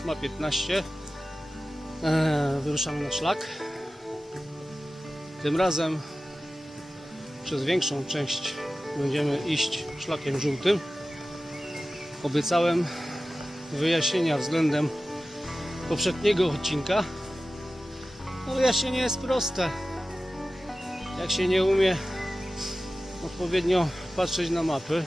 Minęła godzina 8.15. Eee, wyruszamy na szlak. Tym razem przez większą część będziemy iść szlakiem żółtym. Obiecałem wyjaśnienia względem poprzedniego odcinka. No wyjaśnienie jest proste. Jak się nie umie odpowiednio patrzeć na mapy,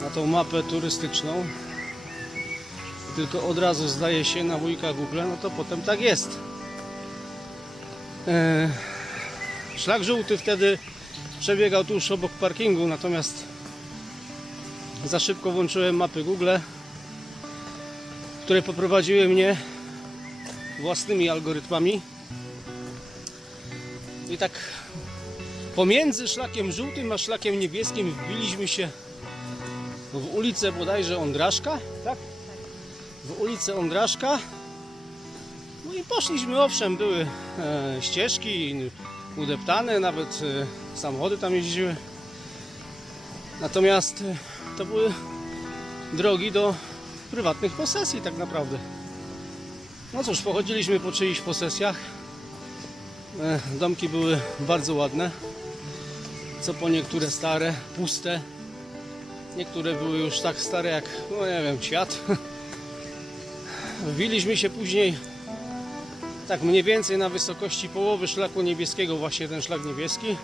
na tą mapę turystyczną, tylko od razu zdaje się na wujka Google, no to potem tak jest. Eee, szlak żółty wtedy przebiegał tuż obok parkingu, natomiast za szybko włączyłem mapy Google, które poprowadziły mnie własnymi algorytmami. I tak pomiędzy szlakiem żółtym a szlakiem niebieskim wbiliśmy się w ulicę bodajże Ondraszka, tak? W ulicę Ondraszka. No i poszliśmy, owszem, były e, ścieżki udeptane, nawet e, samochody tam jeździły. Natomiast e, to były drogi do prywatnych posesji tak naprawdę. No cóż, pochodziliśmy po czyichś posesjach. E, Domki były bardzo ładne. Co po niektóre stare, puste. Niektóre były już tak stare jak, no nie wiem, świat. Wbiliśmy się później tak mniej więcej na wysokości połowy szlaku niebieskiego, właśnie ten szlak niebieski.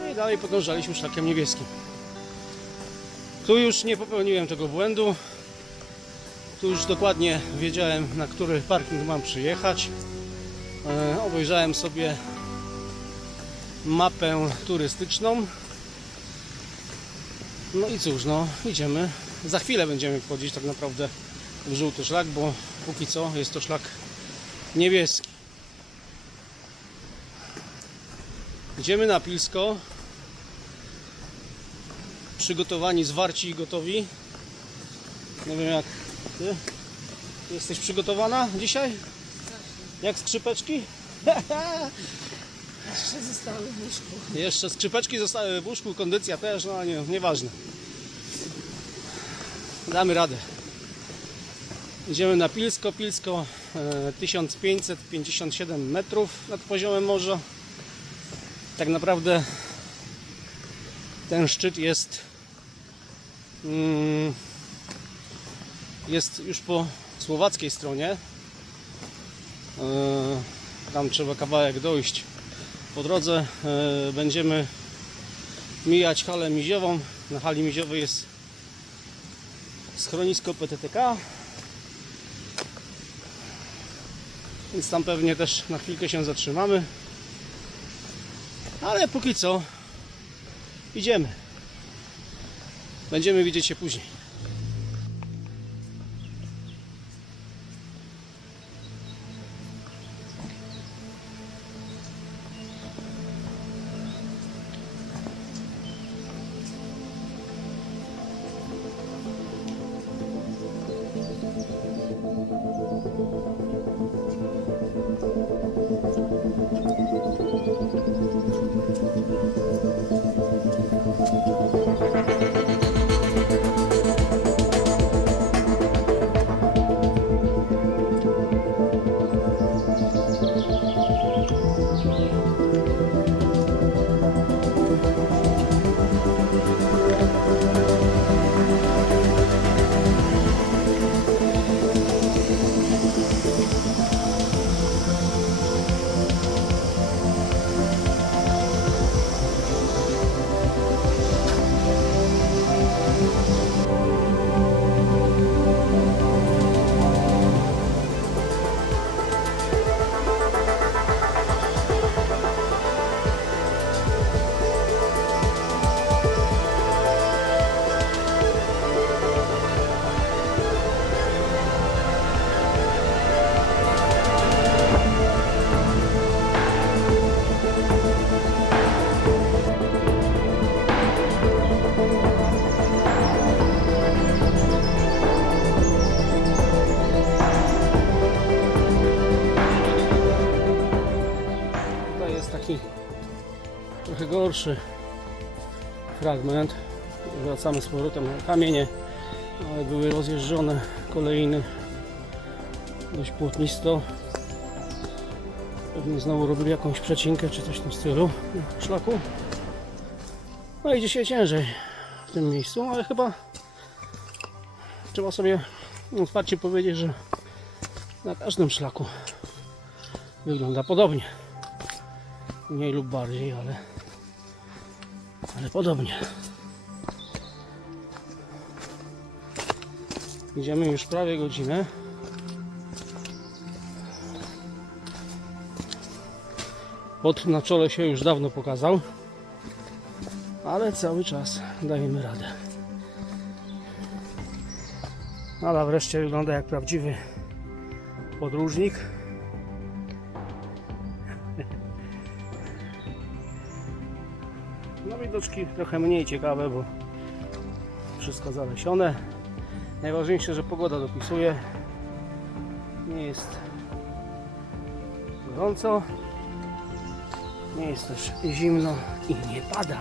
No i dalej podążaliśmy szlakiem niebieskim. Tu już nie popełniłem tego błędu. Tu już dokładnie wiedziałem, na który parking mam przyjechać. E, obejrzałem sobie mapę turystyczną. No i cóż, no idziemy. Za chwilę będziemy wchodzić tak naprawdę w żółty szlak, bo póki co jest to szlak niebieski. Idziemy na Pilsko. Przygotowani, zwarci i gotowi. Nie wiem jak ty. Jesteś przygotowana dzisiaj? Jak skrzypeczki? Jeszcze zostały w łóżku. Jeszcze skrzypeczki zostały w łóżku, kondycja też, no nie, nieważne. Damy radę. Idziemy na Pilsko. Pilsko e, 1557 metrów nad poziomem morza. Tak naprawdę ten szczyt jest mm, jest już po słowackiej stronie. E, Tam trzeba kawałek dojść. Po drodze e, będziemy mijać halę miziową. Na hali miziowej jest schronisko PTTK. Więc tam pewnie też na chwilkę się zatrzymamy. Ale póki co idziemy. Będziemy widzieć się później. Gorszy fragment. Wracamy z powrotem na kamienie. ale były rozjeżdżone kolejny dość płotnisto. Pewnie znowu robili jakąś przecinkę czy coś w tym stylu na szlaku. No i dzisiaj ciężej w tym miejscu, ale chyba trzeba sobie otwarcie powiedzieć, że na każdym szlaku wygląda podobnie. Mniej lub bardziej, ale, ale podobnie. Idziemy już prawie godzinę. Pot na czole się już dawno pokazał, ale cały czas dajemy radę. Ale wreszcie wygląda jak prawdziwy podróżnik. Widoczki trochę mniej ciekawe, bo wszystko zalesione. Najważniejsze, że pogoda dopisuje. Nie jest gorąco. Nie jest też zimno i nie pada.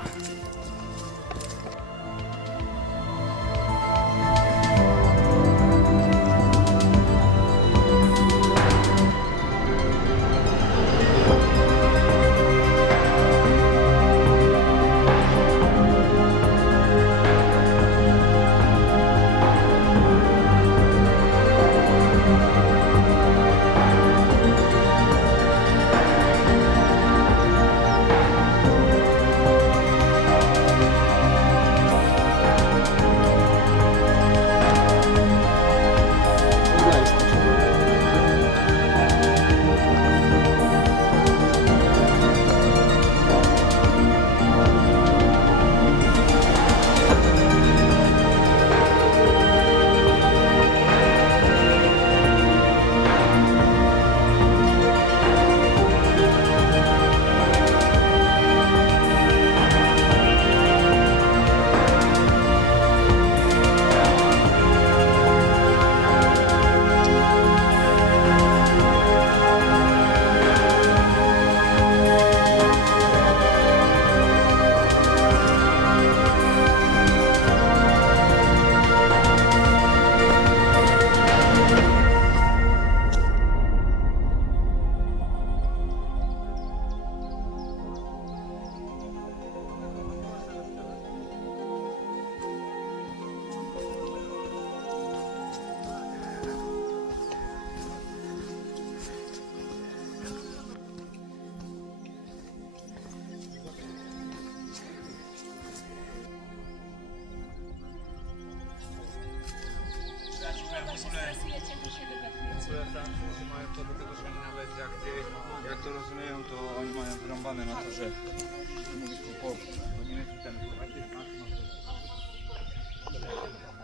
No,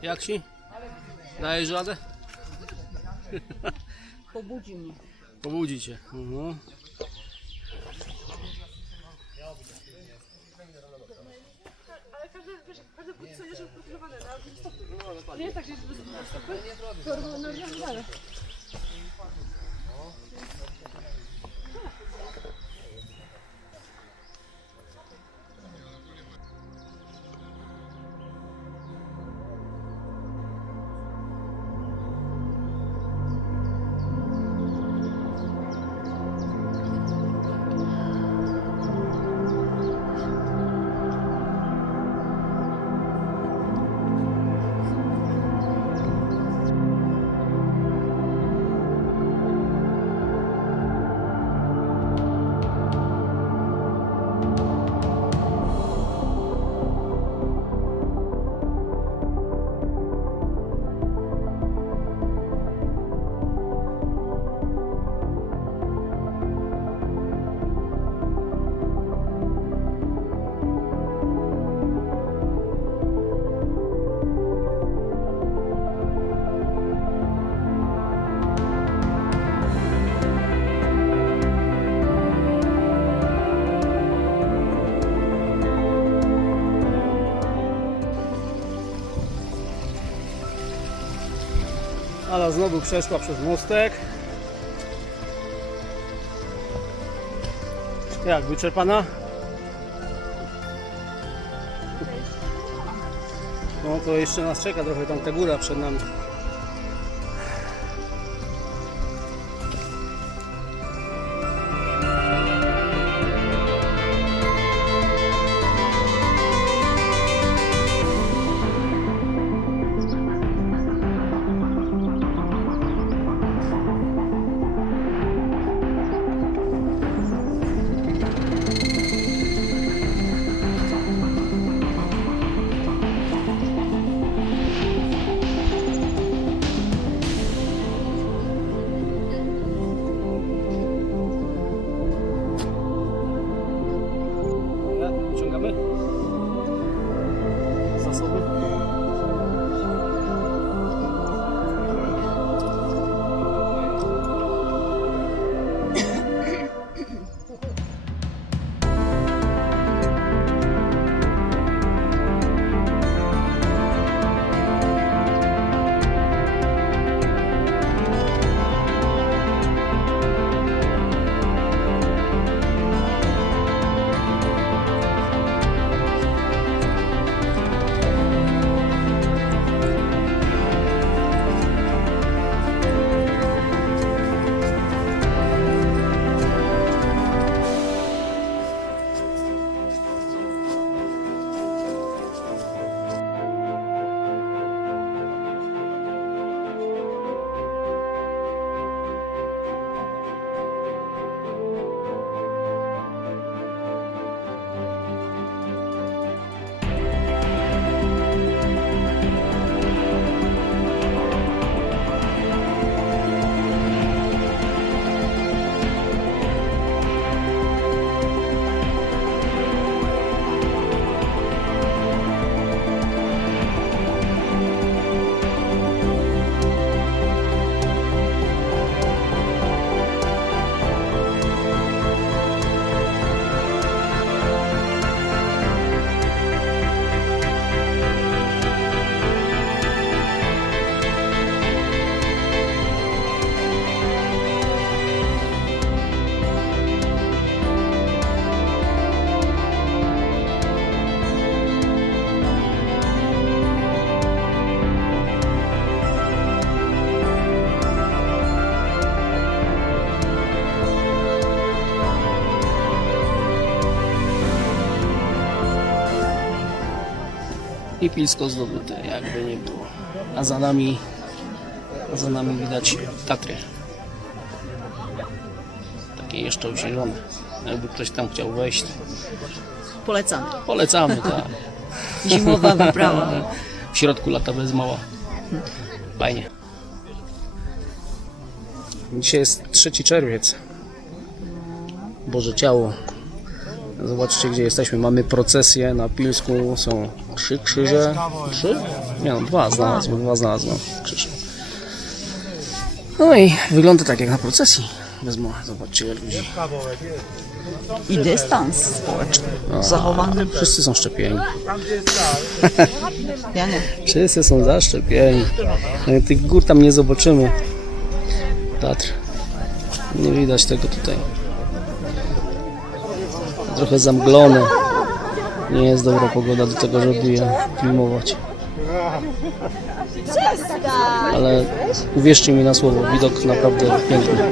Jak ci? Dajesz radę? Pobudzi mnie. Pobudzi cię. Mhm. Ale każde, wiesz, każde budzenie, że profilowane na stopy. Nie jest tak, że jest bez stopy, to znowu przeszła przez mostek. Jak, wyczerpana? No to jeszcze nas czeka trochę tam ta góra przed nami. I pilsko zdobyte, jakby nie było. A za nami, a za nami widać Tatry. Takie jeszcze usiedzone. Jakby ktoś tam chciał wejść, to Polecam. polecamy, tak. Zimowa wyprawa. W środku lata bez mała. Fajnie. Dzisiaj jest 3 czerwiec. Boże Ciało. Zobaczcie gdzie jesteśmy. Mamy procesję na Pilsku. Są trzy krzyże. Trzy? Nie no, dwa znalazłem. Dwa znalazłem krzyże. No i wygląda tak jak na procesji. Bez mała. Zobaczcie jak ludzi. I dystans społeczny. Zachowany. Wszyscy są szczepieni. Ja nie. Wszyscy są zaszczepieni. Ale Tych gór tam nie zobaczymy. Tatr. Nie widać tego tutaj. Trochę zamglone. Nie jest dobra pogoda do tego, żeby je filmować. Ale uwierzcie mi na słowo, widok naprawdę piękny.